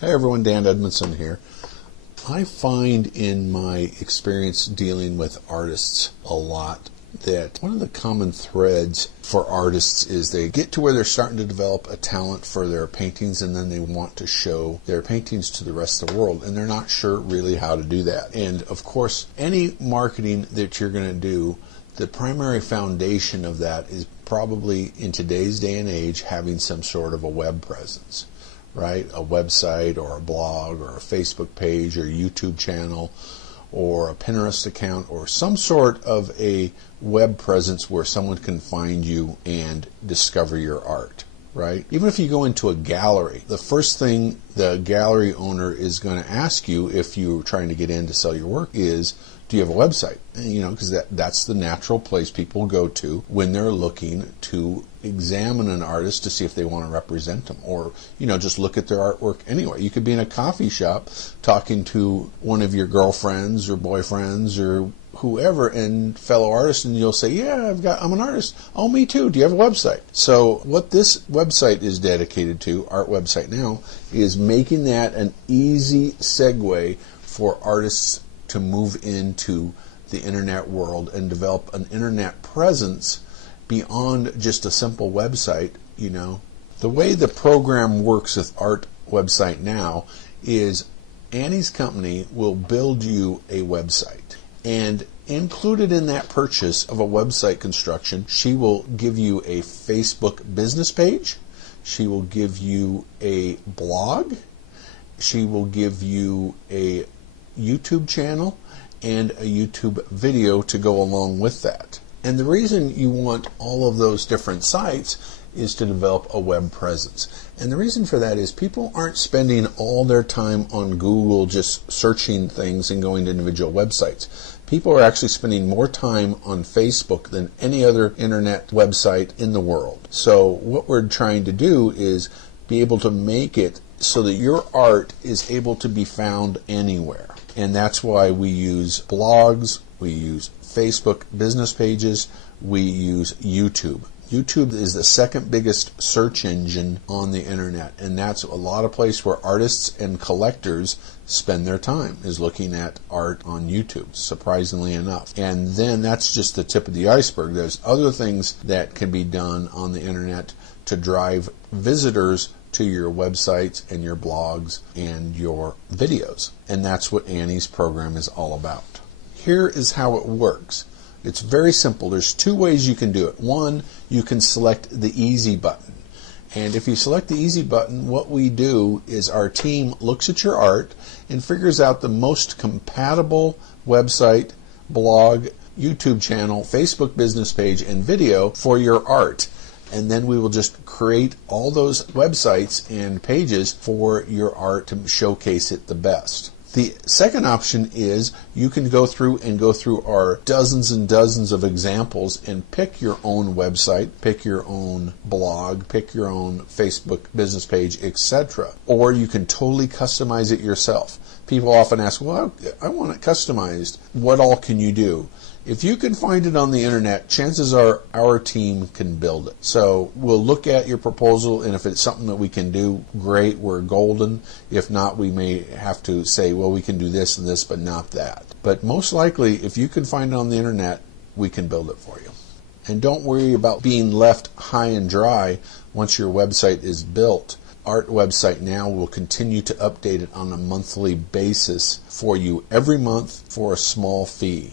Hey everyone, Dan Edmondson here. I find in my experience dealing with artists a lot that one of the common threads for artists is they get to where they're starting to develop a talent for their paintings, and then they want to show their paintings to the rest of the world, and they're not sure really how to do that. And of course, any marketing that you're going to do, the primary foundation of that is probably, in today's day and age, having some sort of a web presence. Right? A website or a blog or a Facebook page or a YouTube channel or a Pinterest account or some sort of a web presence where someone can find you and discover your art. Right? Even if you go into a gallery, the first thing the gallery owner is going to ask you if you're trying to get in to sell your work is, do you have a website? You know, because that's the natural place people go to when they're looking to examine an artist to see if they want to represent them, or, you know, just look at their artwork anyway. You could be in a coffee shop talking to one of your girlfriends or boyfriends or whoever and fellow artists, and you'll say, yeah, I'm an artist. Oh, me too. Do you have a website? So what this website is dedicated to, Art Website Now, is making that an easy segue for artists to move into the internet world and develop an internet presence beyond just a simple website. You know, the way the program works with Art Website Now is Annie's company will build you a website, and included in that purchase of a website construction, she will give you a Facebook business page, she will give you a blog, she will give you a YouTube channel and a YouTube video to go along with that. And the reason you want all of those different sites is to develop a web presence. And the reason for that is people aren't spending all their time on Google just searching things and going to individual websites. People are actually spending more time on Facebook than any other internet website in the world. So what we're trying to do is be able to make it so that your art is able to be found anywhere. And that's why we use blogs, we use Facebook business pages, we use YouTube. YouTube is the second biggest search engine on the internet, and that's a lot of place where artists and collectors spend their time, is looking at art on YouTube, surprisingly enough. And then that's just the tip of the iceberg. There's other things that can be done on the internet to drive visitors to your websites and your blogs and your videos. And that's what Annie's program is all about. Here is how it works. It's very simple. There's two ways you can do it. One, you can select the easy button. And if you select the easy button, what we do is our team looks at your art and figures out the most compatible website, blog, YouTube channel, Facebook business page, and video for your art. And then we will just create all those websites and pages for your art to showcase it the best. The second option is you can go through our dozens and dozens of examples and pick your own website, pick your own blog, pick your own Facebook business page, etc. Or you can totally customize it yourself. People often ask, well, I want it customized. What all can you do? If you can find it on the internet, chances are our team can build it. So we'll look at your proposal, and if it's something that we can do, great, we're golden. If not, we may have to say, well, we can do this and this, but not that. But most likely, if you can find it on the internet, we can build it for you. And don't worry about being left high and dry once your website is built. Art Website Now will continue to update it on a monthly basis for you every month for a small fee.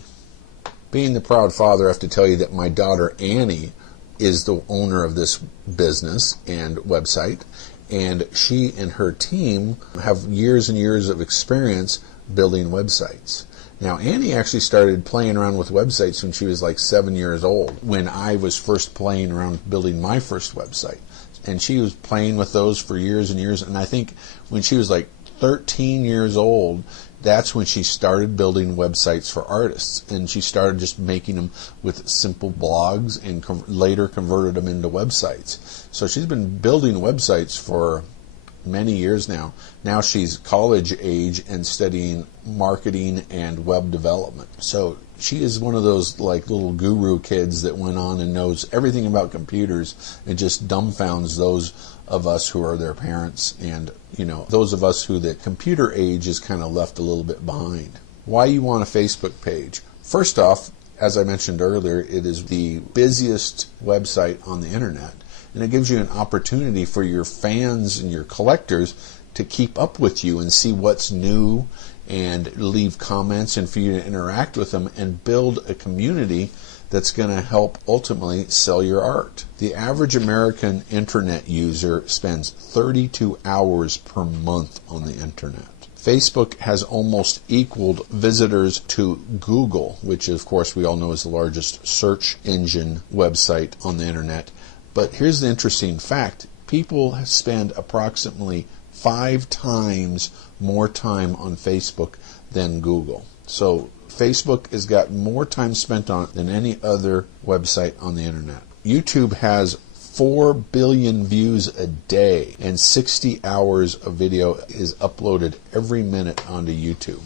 Being the proud father, I have to tell you that my daughter Annie is the owner of this business and website, and she and her team have years and years of experience building websites. Now, Annie actually started playing around with websites when she was like 7 years old, when I was first playing around building my first website. And she was playing with those for years and years, and I think when she was like 13 years old, that's when she started building websites for artists, and she started just making them with simple blogs and later converted them into websites. So she's been building websites for many years now. Now she's college age and studying marketing and web development. So she is one of those like little guru kids that went on and knows everything about computers and just dumbfounds those of us who are their parents, and those of us who the computer age is kind of left a little bit behind. Why you want a Facebook page? First off, as I mentioned earlier, it is the busiest website on the internet, and it gives you an opportunity for your fans and your collectors to keep up with you and see what's new and leave comments and for you to interact with them and build a community that's going to help ultimately sell your art. The average American internet user spends 32 hours per month on the internet. Facebook has almost equaled visitors to Google, which of course we all know is the largest search engine website on the internet. But here's the interesting fact. People spend approximately 5 times more time on Facebook than Google. So Facebook has got more time spent on it than any other website on the internet. YouTube has 4 billion views a day, and 60 hours of video is uploaded every minute onto YouTube.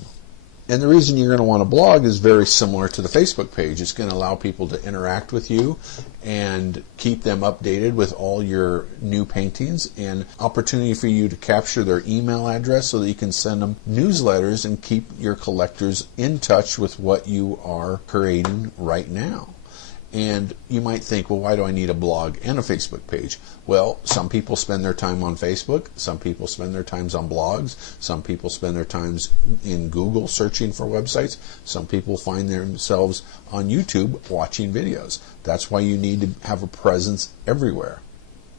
And the reason you're going to want to blog is very similar to the Facebook page. It's going to allow people to interact with you and keep them updated with all your new paintings, and opportunity for you to capture their email address so that you can send them newsletters and keep your collectors in touch with what you are creating right now. And you might think, well, why do I need a blog and a Facebook page? Well, some people spend their time on Facebook, some people spend their times on blogs, some people spend their times in Google searching for websites, some people find themselves on YouTube watching videos. That's why you need to have a presence everywhere.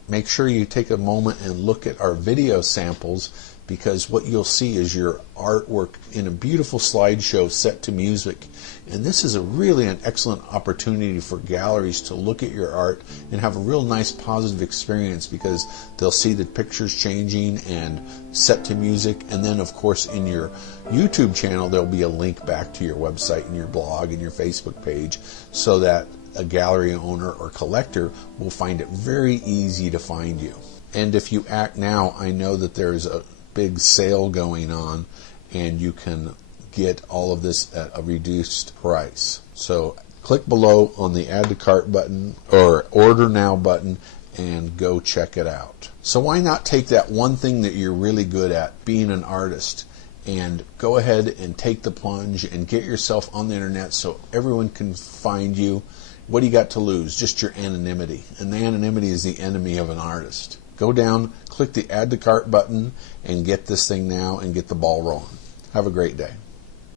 Make sure you take a moment and look at our video samples, because what you'll see is your artwork in a beautiful slideshow set to music. And this is really an excellent opportunity for galleries to look at your art and have a real nice positive experience, because they'll see the pictures changing and set to music. And then of course in your YouTube channel there'll be a link back to your website and your blog and your Facebook page, so that a gallery owner or collector will find it very easy to find you. And if you act now, I know that there's a big sale going on and you can get all of this at a reduced price. So click below on the add to cart button or order now button and go check it out. So why not take that one thing that you're really good at, being an artist, and go ahead and take the plunge and get yourself on the internet so everyone can find you. What do you got to lose? Just your anonymity. And the anonymity is the enemy of an artist. Go down, click the add to cart button, and get this thing now and get the ball rolling. Have a great day.